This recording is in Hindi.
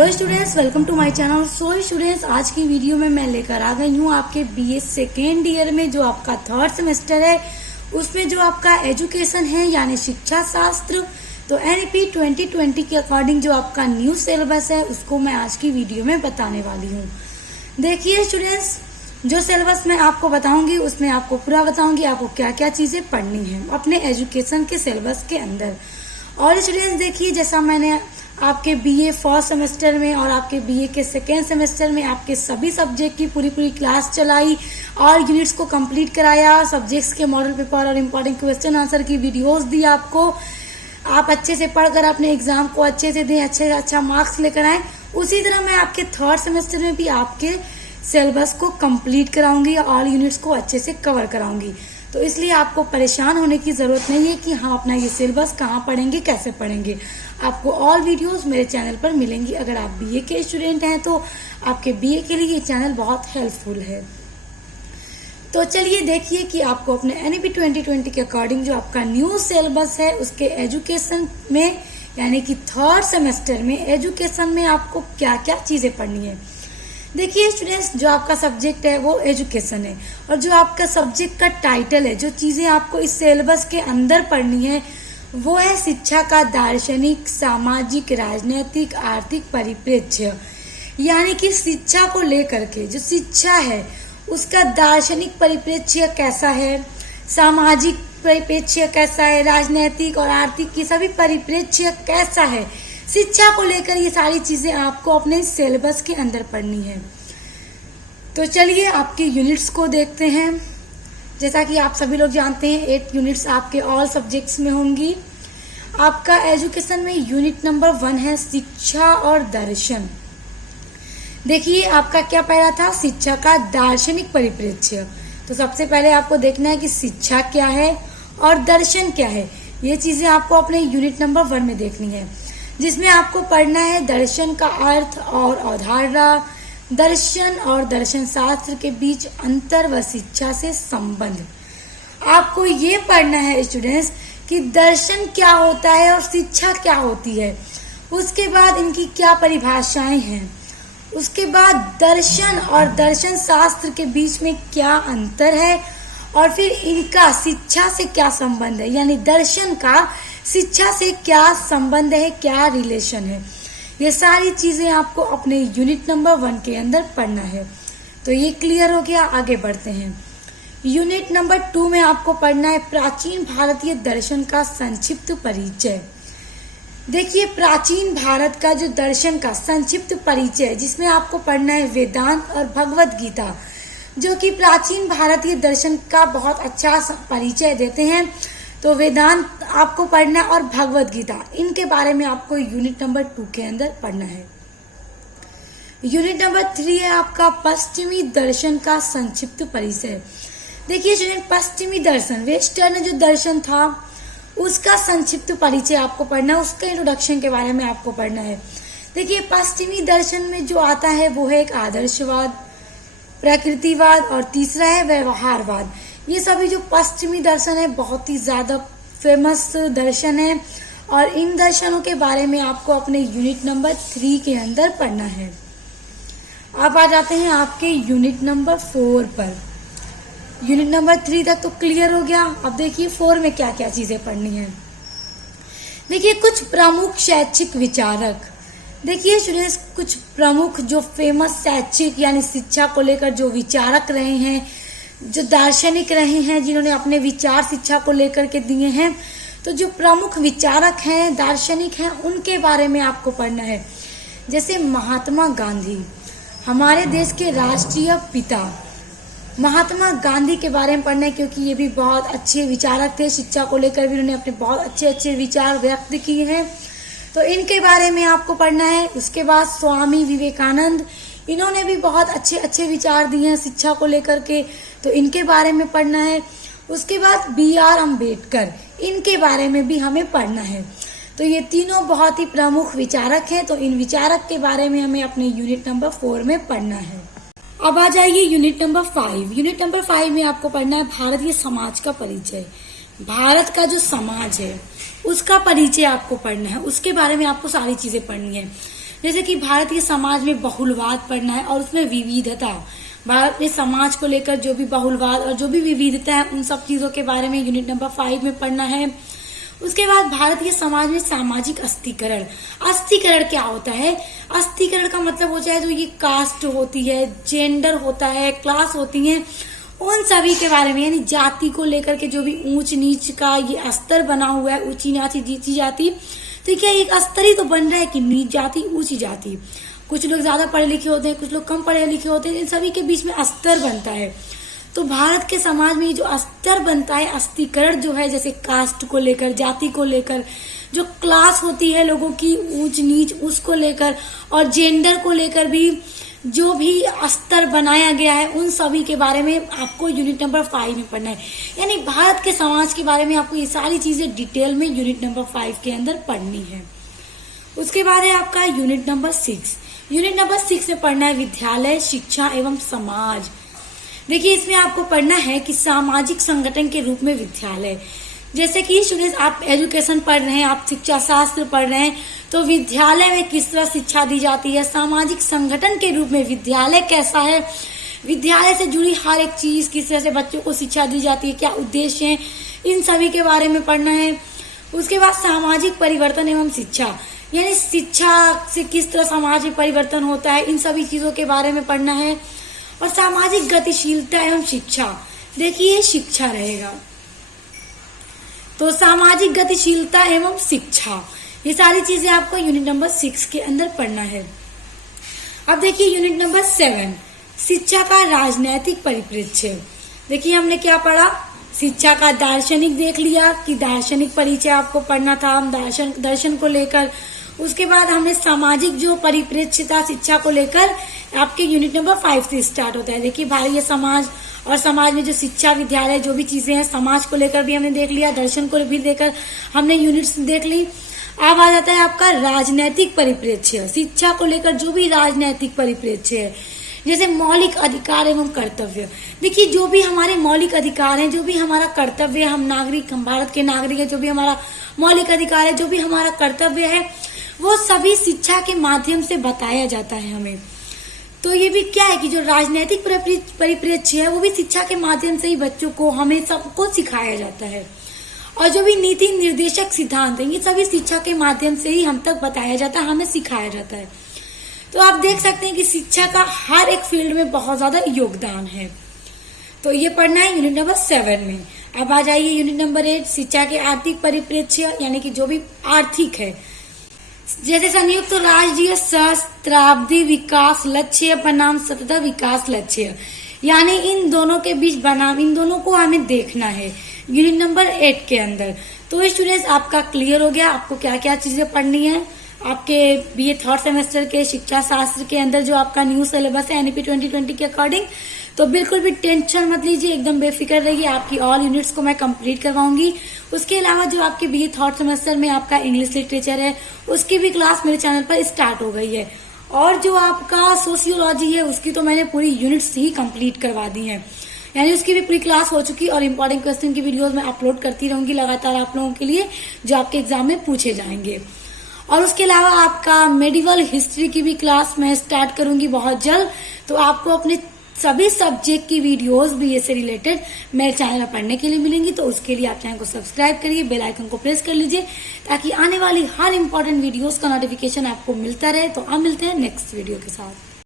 Hello students, welcome to my channel. So students, आज की वीडियो में मैं लेकर आ गई हूँ आपके बीए सेकेंड ईयर में जो आपका थर्ड सेमेस्टर है उसमें जो आपका एजुकेशन है यानी शिक्षा शास्त्र, तो एनईपी 2020 के अकॉर्डिंग जो आपका न्यू सिलेबस है उसको मैं आज की वीडियो में बताने वाली हूँ। देखिए स्टूडेंट्स, जो सिलेबस मैं आपको बताऊंगी उसमें आपको पूरा बताऊंगी आपको क्या क्या चीजें पढ़नी है अपने एजुकेशन के सिलेबस के अंदर। और स्टूडेंट्स देखिए, जैसा मैंने आपके बीए फर्स्ट सेमेस्टर में और आपके बीए के सेकेंड सेमेस्टर में आपके सभी सब्जेक्ट की पूरी क्लास चलाई और यूनिट्स को कंप्लीट कराया, सब्जेक्ट्स के मॉडल पेपर और इम्पोर्टेंट क्वेश्चन आंसर की वीडियोस दी आपको। आप अच्छे से पढ़कर अपने एग्जाम को अच्छे से दें, अच्छे से अच्छा मार्क्स लेकर आए। उसी तरह मैं आपके थर्ड सेमेस्टर में भी आपके सिलेबस को कंप्लीट कराऊंगी, ऑल यूनिट्स को अच्छे से कवर कराऊंगी। तो इसलिए आपको परेशान होने की जरूरत नहीं है कि हाँ अपना ये सिलेबस कहाँ पढ़ेंगे, कैसे पढ़ेंगे। आपको ऑल वीडियोस मेरे चैनल पर मिलेंगी। अगर आप बीए के स्टूडेंट हैं तो आपके बीए के लिए ये चैनल बहुत हेल्पफुल है। तो चलिए देखिए कि आपको अपने एनईपी 2020 के अकॉर्डिंग जो आपका न्यू सिलेबस है उसके एजुकेशन में यानी कि थर्ड सेमेस्टर में एजुकेशन में आपको क्या क्या चीजें पढ़नी है। देखिए स्टूडेंट्स, जो आपका सब्जेक्ट है वो एजुकेशन है और जो आपका सब्जेक्ट का टाइटल है, जो चीजें आपको इस सिलेबस के अंदर पढ़नी है वो है शिक्षा का दार्शनिक, सामाजिक, राजनीतिक, आर्थिक परिप्रेक्ष्य। यानी कि शिक्षा को लेकर के जो शिक्षा है उसका दार्शनिक परिप्रेक्ष्य कैसा है, सामाजिक परिप्रेक्ष्य कैसा है, राजनीतिक और आर्थिक की सभी परिप्रेक्ष्य कैसा है, शिक्षा को लेकर ये सारी चीजें आपको अपने सिलेबस के अंदर पढ़नी है। तो चलिए आपके यूनिट्स को देखते हैं। जैसा कि आप सभी लोग जानते हैं 8 यूनिट्स आपके ऑल सब्जेक्ट्स में होंगी। आपका एजुकेशन में यूनिट नंबर 1 है शिक्षा और दर्शन। देखिए आपका क्या पहला था, शिक्षा का दार्शनिक परिप्रेक्ष्य। तो सबसे पहले आपको देखना है कि शिक्षा क्या है और दर्शन क्या है। ये चीजें आपको अपने यूनिट नंबर 1 में देखनी है, जिसमें आपको पढ़ना है दर्शन का अर्थ और अवधारणा, दर्शन और दर्शन शास्त्र के बीच अंतर व शिक्षा से संबंध। आपको ये पढ़ना है स्टूडेंट्स कि दर्शन क्या होता है और शिक्षा क्या होती है, उसके बाद इनकी क्या परिभाषाएं हैं, उसके बाद दर्शन और दर्शन शास्त्र के बीच में क्या अंतर है और फिर इनका शिक्षा से क्या संबंध है, यानी दर्शन का शिक्षा से क्या संबंध है, क्या रिलेशन है। ये सारी चीजें आपको अपने यूनिट नंबर 1 के अंदर पढ़ना है। तो ये क्लियर हो गया, आगे बढ़ते हैं। यूनिट नंबर 2 में आपको पढ़ना है प्राचीन भारतीय दर्शन का संक्षिप्त परिचय। देखिए प्राचीन भारत का जो दर्शन का संक्षिप्त परिचय है, जिसमें आपको पढ़ना है वेदांत और भगवत गीता, जो कि प्राचीन भारतीय दर्शन का बहुत अच्छा परिचय देते हैं। तो वेदांत आपको पढ़ना और भगवत गीता, इनके बारे में आपको यूनिट नंबर 2 के अंदर पढ़ना है। यूनिट नंबर 3 है आपका पश्चिमी दर्शन का संक्षिप्त परिचय। देखिए स्टूडेंट, पश्चिमी दर्शन, वेस्टर्न जो दर्शन था उसका संक्षिप्त परिचय आपको पढ़ना है, उसके इंट्रोडक्शन के बारे में आपको पढ़ना है। देखिए पश्चिमी दर्शन में जो आता है वो है एक आदर्शवाद, प्रकृतिवाद और तीसरा है व्यवहारवाद। ये सभी जो पश्चिमी दर्शन है बहुत ही ज्यादा फेमस दर्शन है और इन दर्शनों के बारे में आपको अपने यूनिट नंबर 3 के अंदर पढ़ना है। अब आ जाते हैं आपके यूनिट नंबर 4 पर। यूनिट नंबर 3 तक तो क्लियर हो गया। अब देखिए 4 में क्या क्या चीजें पढ़नी है। देखिए कुछ प्रमुख शैक्षिक विचारक। देखिए स्टूडेंट्स, कुछ प्रमुख जो फेमस शैक्षिक यानी शिक्षा को लेकर जो विचारक रहे हैं, जो दार्शनिक रहे हैं, जिन्होंने अपने विचार शिक्षा को लेकर के दिए हैं, तो जो प्रमुख विचारक हैं, दार्शनिक हैं, उनके बारे में आपको पढ़ना है। जैसे महात्मा गांधी, हमारे देश के राष्ट्रीय पिता महात्मा गांधी के बारे में पढ़ना है, क्योंकि ये भी बहुत अच्छे विचारक थे। शिक्षा को लेकर भी उन्होंने अपने बहुत अच्छे अच्छे विचार व्यक्त किए हैं, तो इनके बारे में आपको पढ़ना है। उसके बाद स्वामी विवेकानंद, इन्होंने भी बहुत अच्छे अच्छे विचार दिए हैं शिक्षा को लेकर के, तो इनके बारे में पढ़ना है। उसके बाद BR अम्बेडकर, इनके बारे में भी हमें पढ़ना है। तो ये तीनों बहुत ही प्रमुख विचारक हैं, तो इन विचारक के बारे में हमें अपने यूनिट नंबर 4 में पढ़ना है। अब आ जाइए यूनिट नंबर 5। यूनिट नंबर 5 में आपको पढ़ना है भारतीय समाज का परिचय। भारत का जो समाज है उसका परिचय आपको पढ़ना है, उसके बारे में आपको सारी चीजें पढ़नी है। जैसे कि भारतीय समाज में बहुलवाद पढ़ना है और उसमें विविधता, भारत में समाज को लेकर जो भी बहुलवाद और जो भी विविधता है उन सब चीजों के बारे में यूनिट नंबर 5 में पढ़ना है। उसके बाद भारतीय समाज में सामाजिक अस्थिकरण। अस्थिकरण क्या होता है? अस्थिकरण का मतलब होता है जो ये कास्ट होती है, जेंडर होता है, क्लास होती है, उन सभी के बारे में, यानी जाति को लेकर के जो भी ऊंच नीच का ये स्तर बना हुआ है, ऊंची नीची नीची जाति, तो क्या एक स्तर ही तो बन रहा है कि नीच जाति ऊंची जाति। कुछ लोग ज्यादा पढ़े लिखे होते हैं, कुछ लोग कम पढ़े लिखे होते हैं, इन सभी के बीच में स्तर बनता है। तो भारत के समाज में जो स्तर बनता है, अस्थिकरण जो है, जैसे कास्ट को लेकर, जाति को लेकर, जो क्लास होती है लोगों की ऊंच नीच, उसको लेकर, और जेंडर को लेकर भी जो भी स्तर बनाया गया है, उन सभी के बारे में आपको यूनिट नंबर 5 में पढ़ना है। यानी भारत के समाज के बारे में आपको ये सारी चीजें डिटेल में यूनिट नंबर 5 के अंदर पढ़नी है। उसके बाद है आपका यूनिट नंबर 6। यूनिट नंबर 6 में पढ़ना है विद्यालय, शिक्षा एवं समाज। देखिए, इसमें आपको पढ़ना है कि सामाजिक संगठन के रूप में विद्यालय, जैसे कि स्टूडेंट्स आप एजुकेशन पढ़ रहे हैं, आप शिक्षा शास्त्र पढ़ रहे हैं, तो विद्यालय में किस तरह शिक्षा दी जाती है, सामाजिक संगठन के रूप में विद्यालय कैसा है, विद्यालय से जुड़ी हर एक चीज, किस तरह से बच्चों को शिक्षा दी जाती है, क्या उद्देश्य है, इन सभी के बारे में पढ़ना है। उसके बाद सामाजिक परिवर्तन एवं शिक्षा, यानी शिक्षा से किस तरह समाज में परिवर्तन होता है, इन सभी चीजों के बारे में पढ़ना है। और सामाजिक गतिशीलता एवं शिक्षा, देखिए शिक्षा रहेगा, तो सामाजिक गतिशीलता एवं शिक्षा, ये सारी चीजें आपको यूनिट नंबर 6 के अंदर पढ़ना है। अब देखिए यूनिट नंबर 7, शिक्षा का राजनैतिक परिप्रेक्ष्य। देखिए हमने क्या पढ़ा, शिक्षा का दार्शनिक देख लिया कि दार्शनिक परिचय आपको पढ़ना था, हम दर्शन को लेकर। उसके बाद हमने सामाजिक जो परिप्रेक्ष्य था शिक्षा को लेकर, आपके यूनिट नंबर 5 से स्टार्ट होता है। देखिए भारतीय समाज और समाज में जो शिक्षा, विद्यालय, जो भी चीजें हैं, समाज को लेकर भी हमने देख लिया, दर्शन को भी देकर हमने यूनिट्स देख ली। अब आ जाता है आपका राजनैतिक परिप्रेक्ष्य, शिक्षा को लेकर जो भी राजनैतिक परिप्रेक्ष्य है, जैसे मौलिक अधिकार एवं कर्तव्य। देखिए जो भी हमारे मौलिक अधिकार हैं, जो भी हमारा कर्तव्य है, हम नागरिक, हम भारत के नागरिक है, जो भी हमारा मौलिक अधिकार है, जो भी हमारा कर्तव्य है, वो सभी शिक्षा के माध्यम से बताया जाता है हमें। तो ये भी क्या है कि जो राजनीतिक परिप्रेक्ष्य है वो भी शिक्षा के माध्यम से ही बच्चों को, हमें सबको सिखाया जाता है। और जो भी नीति निर्देशक सिद्धांत है, ये सभी शिक्षा के माध्यम से ही हम तक बताया जाता है, हमें सिखाया जाता है। तो आप देख सकते हैं कि शिक्षा का हर एक फील्ड में बहुत ज्यादा योगदान है। तो ये पढ़ना है यूनिट नंबर 7 में। अब आ जाइए यूनिट नंबर 8, शिक्षा के आर्थिक परिप्रेक्ष्य, यानी कि जो भी आर्थिक है, जैसे संयुक्त राष्ट्रीय सहस्त्राब्दी विकास लक्ष्य बनाम सतत विकास लक्ष्य, यानी इन दोनों के बीच बनाम, इन दोनों को हमें देखना है यूनिट नंबर 8 के अंदर। तो स्टूडेंट्स आपका क्लियर हो गया आपको क्या क्या चीजें पढ़नी है आपके बीए 3rd सेमेस्टर के शिक्षा शास्त्र के अंदर, जो आपका न्यू सिलेबस है एनईपी 2020 के अकॉर्डिंग। तो बिल्कुल भी टेंशन मत लीजिए, एकदम बेफिक्र रहिए, आपकी ऑल यूनिट्स को मैं कंप्लीट करवाऊंगी। उसके अलावा जो आपके बीए 3rd सेमेस्टर में आपका इंग्लिश लिटरेचर है, उसकी भी क्लास मेरे चैनल पर स्टार्ट हो गई है। और जो आपका सोशियोलॉजी है, उसकी तो मैंने पूरी यूनिट्स ही कंप्लीट करवा दी है, यानी उसकी भी पूरी क्लास हो चुकी। और इम्पोर्टेंट क्वेश्चन की वीडियोस मैं अपलोड करती रहूंगी लगातार आप लोगों के लिए, जो आपके एग्जाम में पूछे जाएंगे। और उसके अलावा आपका मेडिवल हिस्ट्री की भी क्लास मैं स्टार्ट करूंगी बहुत जल्द। तो आपको अपने सभी सब्जेक्ट की वीडियोस भी इससे रिलेटेड मेरे चैनल पर पढ़ने के लिए मिलेंगी। तो उसके लिए आप चैनल को सब्सक्राइब करिए, बेल आइकन को प्रेस कर लीजिए, ताकि आने वाली हर इंपॉर्टेंट वीडियोस का नोटिफिकेशन आपको मिलता रहे। तो अब मिलते हैं नेक्स्ट वीडियो के साथ।